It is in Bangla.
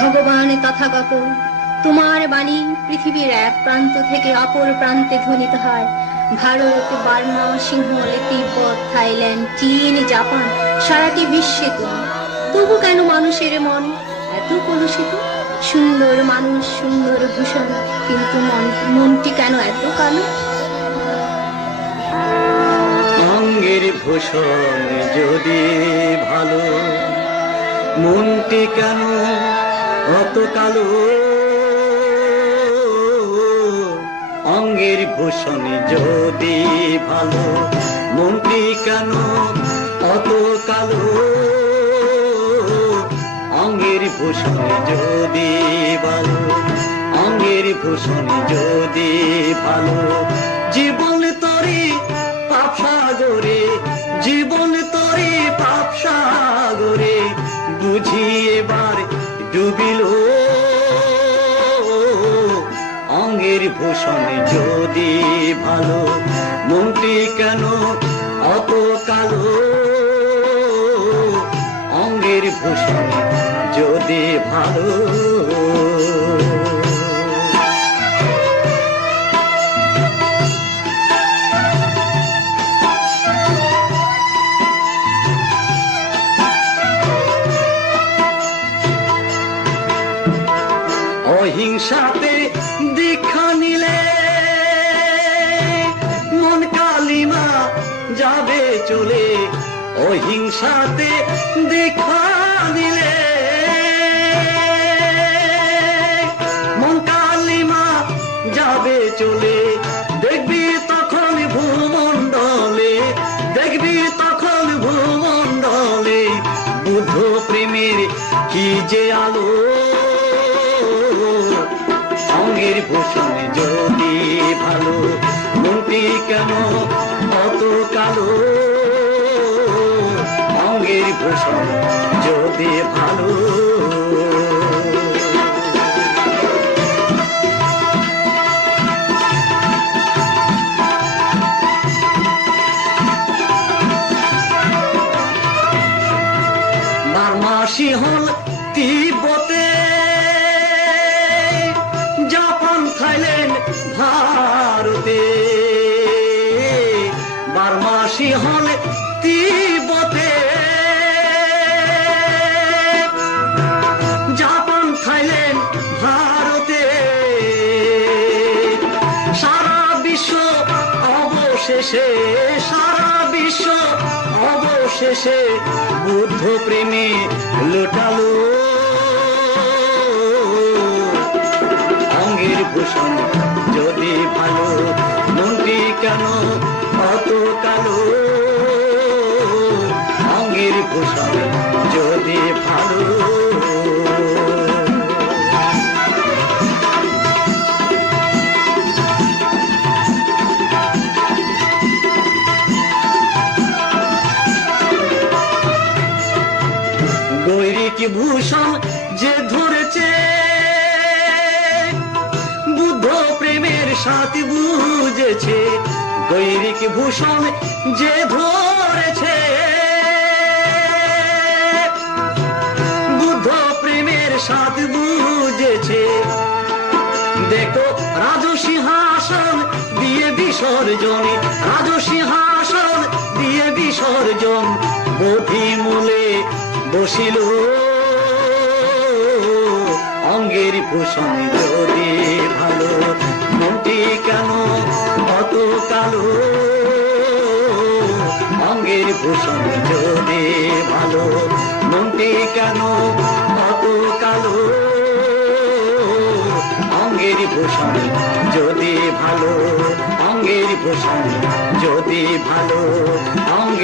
ভগবান তথাগত, তোমার বাণী পৃথিবীর এক প্রান্ত থেকে অপর প্রান্তে ধ্বনিত হয়। ভারত, বার্মা, সিংহল, তিব্বত, থাইল্যান্ড, চীন, জাপান, সারাটি বিশ্বে তুমি। তবু কেন মানুষের মন এত কলুষিত? সুন্দর মানুষ, সুন্দর ভূষণ, কিন্তু মনটি কেন এত কালো? অঙ্গের ভূষণ যদি ভালো, মনটি কেন অত কালো? অঙ্গের ভূষণ যদি ভালো, মনটি কেন অত কালো? অঙ্গের ভূষণ যদি ভালো, অঙ্গের ভূষণ যদি ভালো, জীবন তরি পাপ সাগরে, জীবন তরি পাপ সাগরে, বুঝি এবার ডুবিল। অঙ্গের ভূষণ যদি ভালো, মনটি কেন অত কালো? অঙ্গের ভূষণ যদি ভালো। অহিংসাতে দীক্ষা নিলে মন কালিমা যাবে চলে। অহিংসাতে দীক্ষা নিলে মন কালিমা যাবে চলে। দেখবি তখন ভূমণ্ডলে, দেখবি তখন ভূমণ্ডলে বুদ্ধ প্রেমের কি যে আলো। অঙ্গের ভূষণ যদি ভালো, মনটি কেন অত কালো? অঙ্গের ভূষণ যদি ভালো। বার্মা, সিংহল, তিব্বতে, জাপান, থাইল্যান্ড, ভারতে। বার্মা, সিংহল, তিব্বতে, জাপান, থাইল্যান্ড, ভারতে। সারা বিশ্ব অবশেষে, সারা বিশ্ব অবশেষে বুদ্ধ প্রেমে লুটালো। অঙ্গের ভূষণ যদি ভালো, মনটি কেন অত কালো? অঙ্গের ভূষণ যদি ভালো। গৈরিক ভূষণ যে ধরেছে, বুদ্ধ প্রেমের সাথে বুঝেছে। গৈরিক ভূষণ যে ধরেছে, বুদ্ধ প্রেমের সাথে বুঝেছে। দেখো রাজসিংহাসন দিয়ে বিসর্জন, রাজসিংহাসন দিয়ে বিসর্জন, বোধি মূলে বসিল। অঙ্গের ভূষণ যদি ভালো, মনটি কেন অত কালো? অঙ্গের ভূষণ যদি ভালো, মনটি কেন অত কালো? অঙ্গের ভূষণ যদি ভালো, অঙ্গের ভূষণ যদি ভালো, অঙ্গের